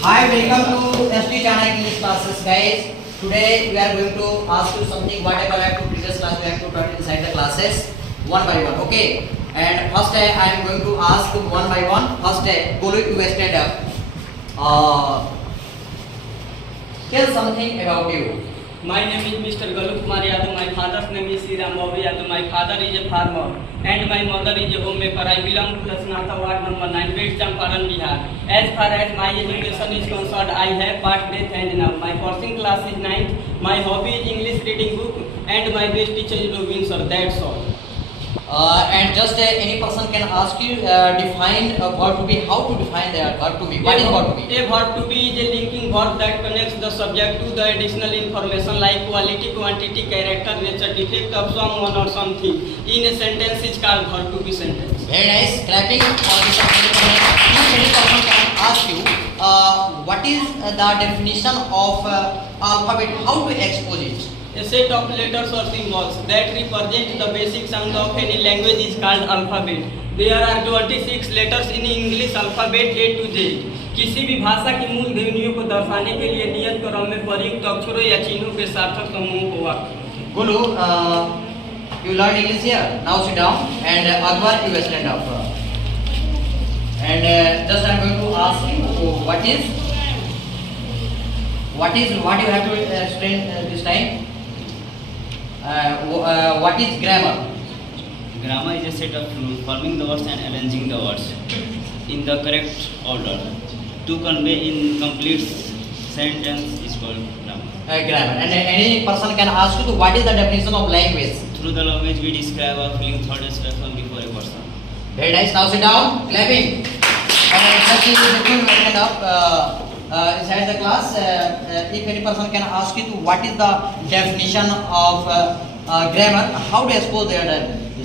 Hi, welcome to ST Chana English classes, guys. Today we are going to ask you something. Whatever I have to previous class, we have to turn inside the classes one by one. Okay. And first I am going to ask one by one. First, Golu, you stand up. Tell something about you. My name is Mr. Galu Kumar Yadav. My father's name is Sri Ram Babu Yadav. My father is a farmer and my mother is a homemaker. I belong to Lasnata Ward number 9, West Champaran, Bihar. As far as my education is concerned, I have passed 10th and now. My passing class is 9th. My hobby is English reading book and my best teacher is Robin sir. That's all. And just any person can ask you define a verb to be. How to define the verb to be? What is verb to be? A verb to be is a linking verb that connects the subject to the additional information like quality, quantity, character, nature, defect of someone or something. In a sentence is called verb to be sentence. Very nice. Clapping for this. Any person can ask you what is the definition of alphabet? How to expose it? A set of letters or symbols that represent the basic sound of any language is called alphabet. There are 26 letters in English alphabet A to Z. किसी भी भाषा की मूल ध्वनियों को दर्शाने के लिए नियत क्रम में प्रयुक्त अक्षरों या चिन्हों के सार्थक समूह को वाक्य. Gulu, you learned English here. Now sit down and Akbar, you stand up. And just I am going to ask you what you have to explain this time. What is grammar? Grammar is a set of rules forming the words and arranging the words in the correct order to convey in complete sentence is called grammar. Grammar. And any person can ask you what is the definition of language? Through the language we describe a feeling, thought, expression before a person. Very nice. Now sit down. Clapping. And just stand up. Inside the class, if any person can ask you what is the definition of grammar, how to expose their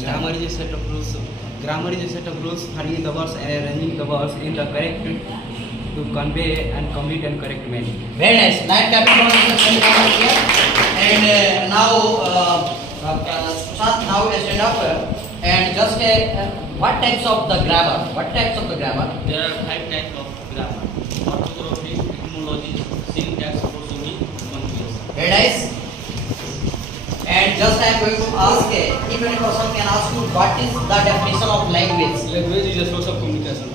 Grammar is a set of rules. Grammar is a set of rules forming the words and arranging the words in the correct to convey and complete and correct meaning. Very nice. Nice clapping for here. And now, Sushant, now stand up and just what types of the grammar? What types of the grammar? There are 5 types of grammar: orthography, etymology, syntax, prosody, punctuation. Very nice. And just I am going to ask if any person can ask you what is the definition of language? Language is a source of communication.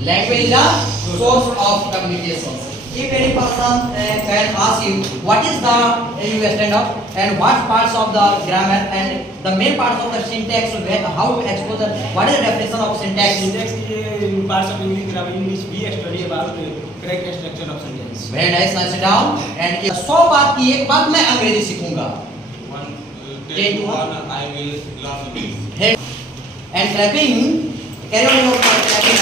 Language is a source of communication. If any person can ask you what is the, you stand up, and what parts of the grammar and the main parts of the syntax, how to expose the, what is the definition of syntax? Syntax is parts of English grammar in which we study about correct structure of sentence. Very nice. Now sit down. And 100 बात की एक बात मैं अंग्रेजी सीखूंगा. I will learn this. And clapping, carry on your clapping.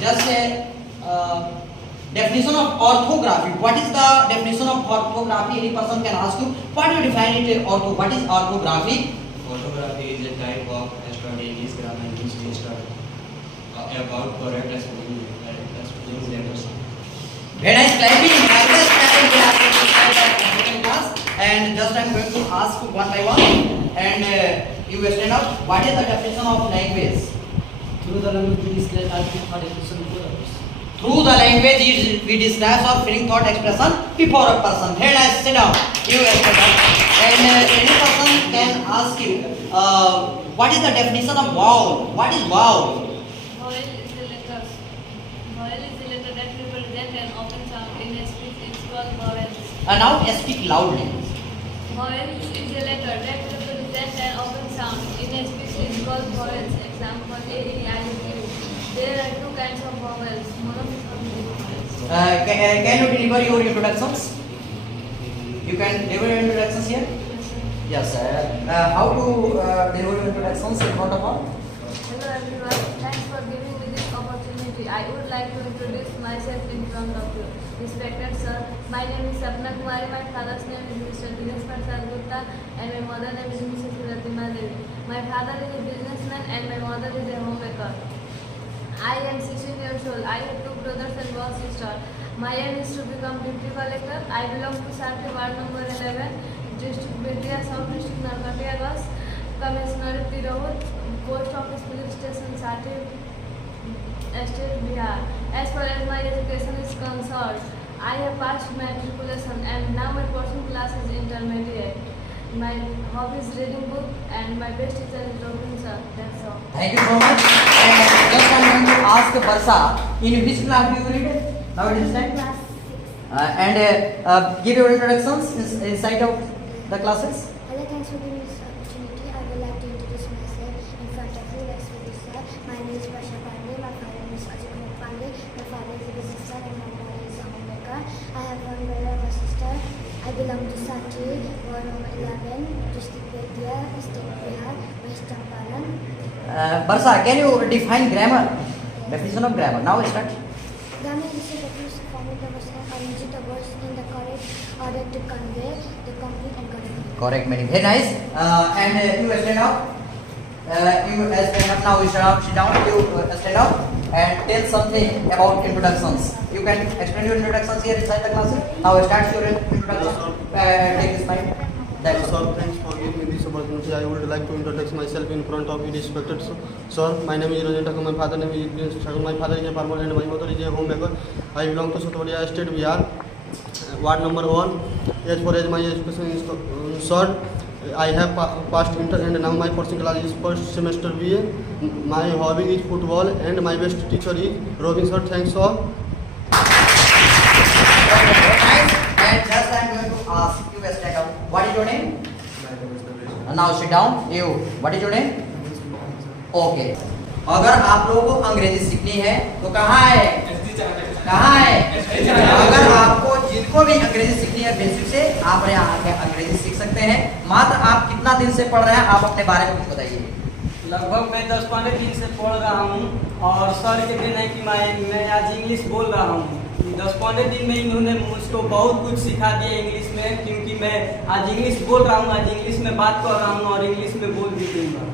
Just definition of orthography. What is the definition of orthography? Any person can ask you. What do you define it? What is orthography? Orthography is a type of study in this grammar in which we study about correct spelling letters. Very nice clapping. Class. And just I am going to ask one by one. And you stand up. What is the definition of language? Through the language we describe our thought expression before others. Through the language we describe our feeling, thought, expression before a person. Very nice. Sit down. You stand up. And any person can ask you what is the definition of vowel? What is vowel? Vowel is a letter. Vowel is a letter that represents an open sound in a speech. It's called vowels. Now speak loudly. Vowel is a letter that represents an open sound in a speech. It's called vowels. Example: A, E, I, U. There are 2 kinds of vowels: monophonic vowels. Can you deliver your introductions? You can deliver your introductions here? Yes. How to deliver your introductions in front of all? Hello everyone. Thanks for giving me this opportunity. I would like to introduce myself in front of you. Respected sir, my name is Sapna Kumari. My father's name is Mr. Dinesh Prasad Gupta and my mother name is Mrs. Ratima Devi. My father is a businessman and my mother is a homemaker. I am 16 years old. I have 2 brothers and 1 sister. My aim is to become duty collector. I belong to Sati Ward number 11, District Betia, South District Narkatiyaganj, Commissioner Tirahut, Post Office Police Station Sati, State Bihar. As far as my education is concerned, I have passed matriculation and now my pursuing class is intermediate. My hobby is reading book and my best teacher is Robin sir. That's all. Thank you so much. And just I'm going to ask Barsa, in which class do you read? Now it is time. Class 6. And give your introductions inside of the classes. Hello, thanks for giving this opportunity. I would like to introduce myself in front of you. Let's read this, sir. My name is Basha Pandey. My father name is Ajay Kumar Pandey. My father is a businessman and my mother is a homemaker. I have one brother and one sister. I belong to Sati, ward number 11, district Bedia, state Bihar, West Champaran. Barsa, can you define grammar? Definition of grammar. Now start. Grammar is a use of forming the words and arranging the words in the correct order to convey the complete and correct meaning. Correct meaning. Very nice. And you stand up. You stand up now. You sit down. You stand up and tell something about introductions. You can explain your introductions here inside the class. Now start your introduction. Take this time. That's all. Sir, thanks for giving me this opportunity. I would like to introduce myself in front of you, respected sir. My name is Rajan Thakur. My father name is Prince Thakur. My father is a farmer and my mother is a homemaker. I belong to Sotoria State, Bihar, ward number 1. As far as my education is concerned, I have passed inter and now my pursuing class is first semester BA. My hobby is football and my best teacher is Robin sir. Thanks all. And just I'm going to ask you stand up. What is your name? Now sit down. You. What is your name? Okay. अगर आप लोगों को अंग्रेजी सीखनी है तो कहाँ है? कहाँ है? अगर आपको जिनको भी अंग्रेजी सीखनी है बेसिक से आप यहाँ आके अंग्रेजी सीख सकते हैं। मात्र आप कितना दिन से पढ़ रहे हैं आप अपने बारे में कुछ बताइए। लगभग मैं 10-15 दिन से पढ़ रहा हूँ और सर के दिन है कि मैं आज इंग्लिश बोल रहा हूँ। 10-15 दिन में इन्होंने मुझको बहुत कुछ सिखा दिया इंग्लिश में, क्योंकि मैं आज इंग्लिश बोल रहा हूँ, आज इंग्लिश में बात कर रहा हूँ और इंग्लिश में बोल भी दूंगा।